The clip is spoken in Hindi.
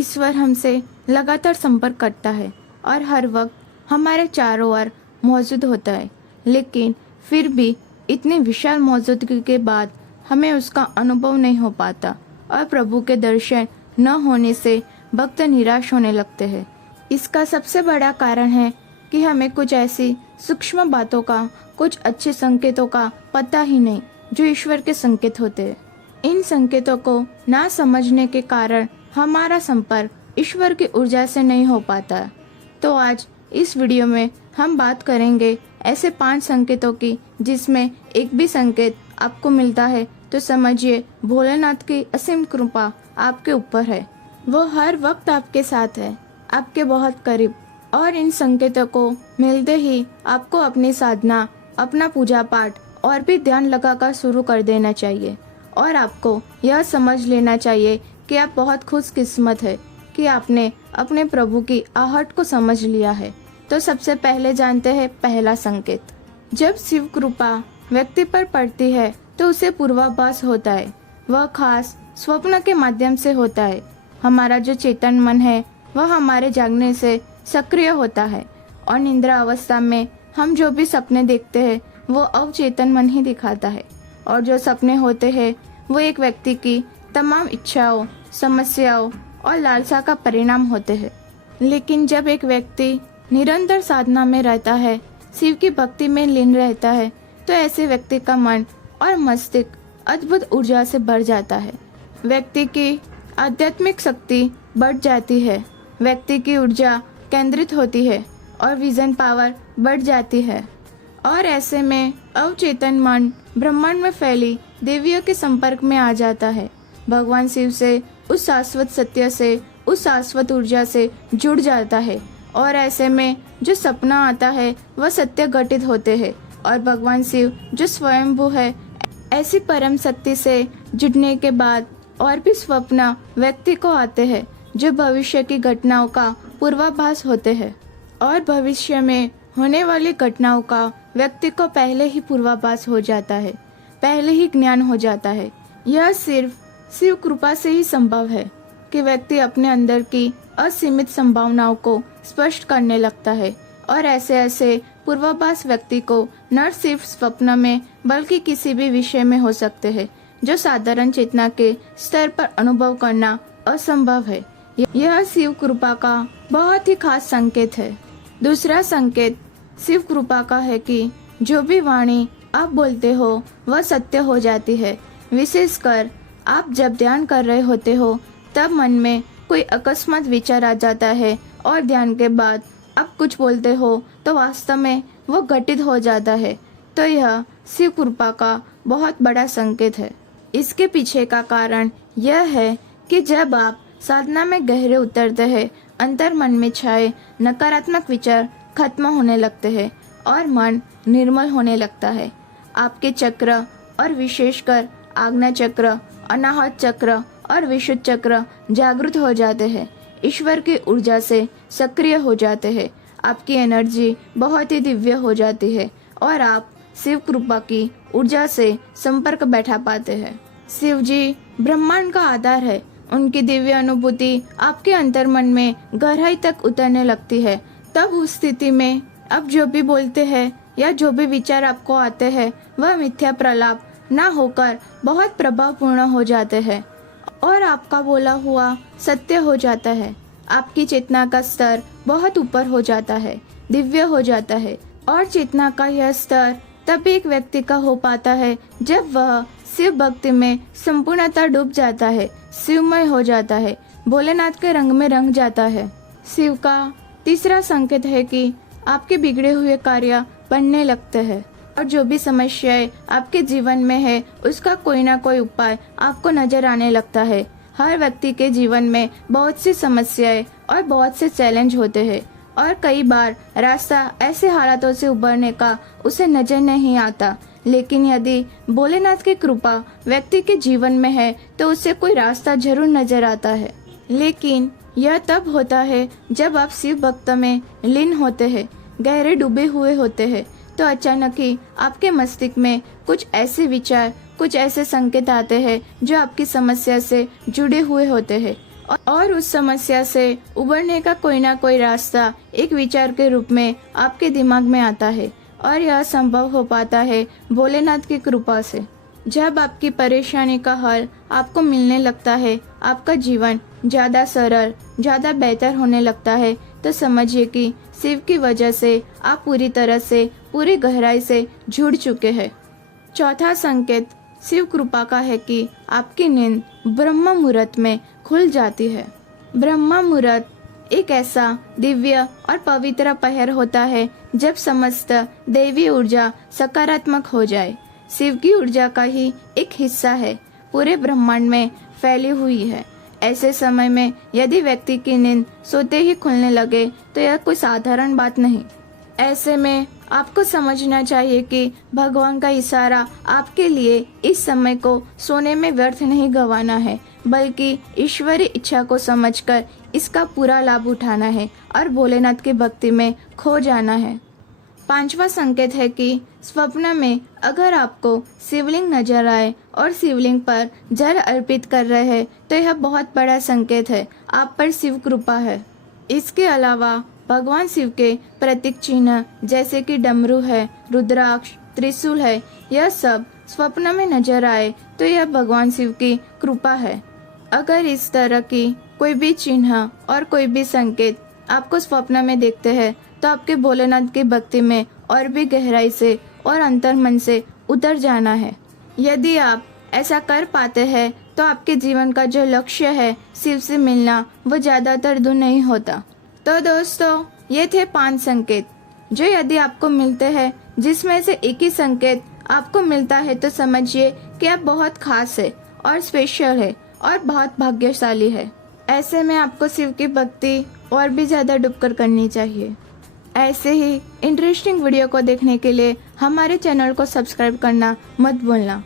ईश्वर हमसे लगातार संपर्क करता है और हर वक्त हमारे चारों ओर मौजूद होता है, लेकिन फिर भी इतनी विशाल मौजूदगी के बाद हमें उसका अनुभव नहीं हो पाता और प्रभु के दर्शन न होने से भक्त निराश होने लगते हैं। इसका सबसे बड़ा कारण है कि हमें कुछ ऐसी सूक्ष्म बातों का, कुछ अच्छे संकेतों का पता ही नहीं जो ईश्वर के संकेत होते हैं। इन संकेतों को ना समझने के कारण हमारा संपर्क ईश्वर की ऊर्जा से नहीं हो पाता। तो आज इस वीडियो में हम बात करेंगे ऐसे 5 संकेतों की जिसमें एक भी संकेत आपको मिलता है तो समझिए भोलेनाथ की असीम कृपा आपके ऊपर है। वो हर वक्त आपके साथ है, आपके बहुत करीब। और इन संकेतों को मिलते ही आपको अपनी साधना, अपना पूजा पाठ और भी ध्यान लगाकर शुरू कर देना चाहिए। और आपको यह समझ लेना चाहिए कि आप बहुत खुशकिस्मत है कि आपने अपने प्रभु की आहट को समझ लिया है। तो सबसे पहले जानते हैं पहला संकेत। जब शिव कृपा व्यक्ति पर पड़ती है तो उसे पूर्वाभास होता है। वह खास स्वप्न के माध्यम से होता है। हमारा जो चेतन मन है वह हमारे जागने से सक्रिय होता है और निद्रा अवस्था में हम जो भी सपने देखते हैं वो अवचेतन मन ही दिखाता है। और जो सपने होते हैं वो एक व्यक्ति की तमाम इच्छाओं, समस्याओं और लालसा का परिणाम होते हैं। लेकिन जब एक व्यक्ति निरंतर साधना में रहता है, शिव की भक्ति में लीन रहता है, तो ऐसे व्यक्ति का मन और मस्तिष्क अद्भुत ऊर्जा से भर जाता है। व्यक्ति की आध्यात्मिक शक्ति बढ़ जाती है, व्यक्ति की ऊर्जा केंद्रित होती है और विजन पावर बढ़ जाती है। और ऐसे में अवचेतन मन ब्रह्मांड में फैली देवियों के संपर्क में आ जाता है। भगवान शिव से, उस शाश्वत सत्य से, उस शाश्वत ऊर्जा से जुड़ जाता है। और ऐसे में जो सपना आता है वह सत्य घटित होते हैं और भगवान शिव जो स्वयंभू है, ऐसी परम शक्ति से जुड़ने के बाद और भी स्वप्न व्यक्ति को आते हैं जो भविष्य की घटनाओं का पूर्वाभास होते हैं। और भविष्य में होने वाली घटनाओं का व्यक्ति को पहले ही पूर्वाभास हो जाता है, पहले ही ज्ञान हो जाता है। यह सिर्फ शिव कृपा से ही संभव है कि व्यक्ति अपने अंदर की असीमित संभावनाओं को स्पष्ट करने लगता है। और ऐसे पूर्वाभास व्यक्ति को न सिर्फ स्वप्न में बल्कि किसी भी विषय में हो सकते हैं जो साधारण चेतना के स्तर पर अनुभव करना असंभव है। यह शिव कृपा का बहुत ही खास संकेत है। दूसरा संकेत शिव कृपा का है कि जो भी वाणी आप बोलते हो वह सत्य हो जाती है। विशेषकर आप जब ध्यान कर रहे होते हो तब मन में कोई अकस्मात विचार आ जाता है और ध्यान के बाद आप कुछ बोलते हो तो वास्तव में वो घटित हो जाता है। तो यह शिव कृपा का बहुत बड़ा संकेत है। इसके पीछे का कारण यह है कि जब आप साधना में गहरे उतरते हैं, अंतर मन में छाए नकारात्मक विचार खत्म होने लगते हैं और मन निर्मल होने लगता है। आपके चक्र और विशेषकर आज्ञा चक्र, अनाहत चक्र और विशुद्ध चक्र जागृत हो जाते हैं, ईश्वर की ऊर्जा से सक्रिय हो जाते हैं। आपकी एनर्जी बहुत ही दिव्य हो जाती है और आप शिव कृपा की ऊर्जा से संपर्क बैठा पाते हैं। शिव जी ब्रह्मांड का आधार है। उनकी दिव्य अनुभूति आपके अंतर मन में गहराई तक उतरने लगती है। तब उस स्थिति में आप जो भी बोलते हैं या जो भी विचार आपको आते हैं वह मिथ्या प्रलाप ना होकर बहुत प्रभावपूर्ण हो जाते हैं और आपका बोला हुआ सत्य हो जाता है। आपकी चेतना का स्तर बहुत ऊपर हो जाता है, दिव्य हो जाता है। और चेतना का यह स्तर तभी एक व्यक्ति का हो पाता है जब वह शिव भक्ति में संपूर्णतः डूब जाता है, शिवमय हो जाता है, भोलेनाथ के रंग में रंग जाता है। शिव का तीसरा संकेत है कि आपके बिगड़े हुए कार्य बनने लगते हैं और जो भी समस्याएं आपके जीवन में है उसका कोई ना कोई उपाय आपको नजर आने लगता है। हर व्यक्ति के जीवन में बहुत सी समस्याएं और बहुत से चैलेंज होते हैं और कई बार रास्ता ऐसे हालातों से उबरने का उसे नजर नहीं आता। लेकिन यदि भोलेनाथ की कृपा व्यक्ति के जीवन में है तो उसे कोई रास्ता जरूर नजर आता है। लेकिन यह तब होता है जब आप शिव भक्त में लीन होते हैं, गहरे डूबे हुए होते हैं। तो अचानक ही आपके मस्तिष्क में कुछ ऐसे विचार, कुछ ऐसे संकेत आते हैं जो आपकी समस्या से जुड़े हुए होते हैं और उस समस्या से उबरने का कोई ना कोई रास्ता एक विचार के रूप में आपके दिमाग में आता है और यह संभव हो पाता है भोलेनाथ की कृपा से। जब आपकी परेशानी का हल आपको मिलने लगता है, आपका जीवन ज़्यादा सरल, ज़्यादा बेहतर होने लगता है, तो समझिए कि शिव की वजह से आप पूरी तरह से, पूरी गहराई से जुड़ चुके हैं। चौथा संकेत शिव कृपा का है कि आपकी नींद ब्रह्म मुहूर्त में खुल जाती है। ब्रह्म मुहूर्त एक ऐसा दिव्य और पवित्र पहर होता है जब समस्त दैवी ऊर्जा सकारात्मक हो जाए। शिव की ऊर्जा का ही एक हिस्सा है, पूरे ब्रह्मांड में फैली हुई है। ऐसे समय में यदि व्यक्ति की नींद सोते ही खुलने लगे तो यह कोई साधारण बात नहीं। ऐसे में आपको समझना चाहिए कि भगवान का इशारा आपके लिए इस समय को सोने में व्यर्थ नहीं गंवाना है, बल्कि ईश्वरीय इच्छा को समझकर इसका पूरा लाभ उठाना है और भोलेनाथ की भक्ति में खो जाना है। पांचवा संकेत है कि स्वप्न में अगर आपको शिवलिंग नजर आए और शिवलिंग पर जल अर्पित कर रहे हैं तो यह बहुत बड़ा संकेत है, आप पर शिव कृपा है। इसके अलावा भगवान शिव के प्रतीक चिन्ह जैसे कि डमरू है, रुद्राक्ष, त्रिशूल है, यह सब स्वप्न में नजर आए तो यह भगवान शिव की कृपा है। अगर इस तरह की कोई भी चिन्ह और कोई भी संकेत आपको स्वप्न में देखते हैं तो आपके भोलेनाथ की भक्ति में और भी गहराई से और अंतर्मन से उतर जाना है। यदि आप ऐसा कर पाते हैं तो आपके जीवन का जो लक्ष्य है शिव से मिलना, वो ज़्यादातर दूर नहीं होता। तो दोस्तों, ये थे 5 संकेत जो यदि आपको मिलते हैं, जिसमें से एक ही संकेत आपको मिलता है तो समझिए कि आप बहुत खास है और स्पेशल है और बहुत भाग्यशाली है। ऐसे में आपको शिव की भक्ति और भी ज़्यादा डूबकर करनी चाहिए। ऐसे ही इंटरेस्टिंग वीडियो को देखने के लिए हमारे चैनल को सब्सक्राइब करना मत भूलना।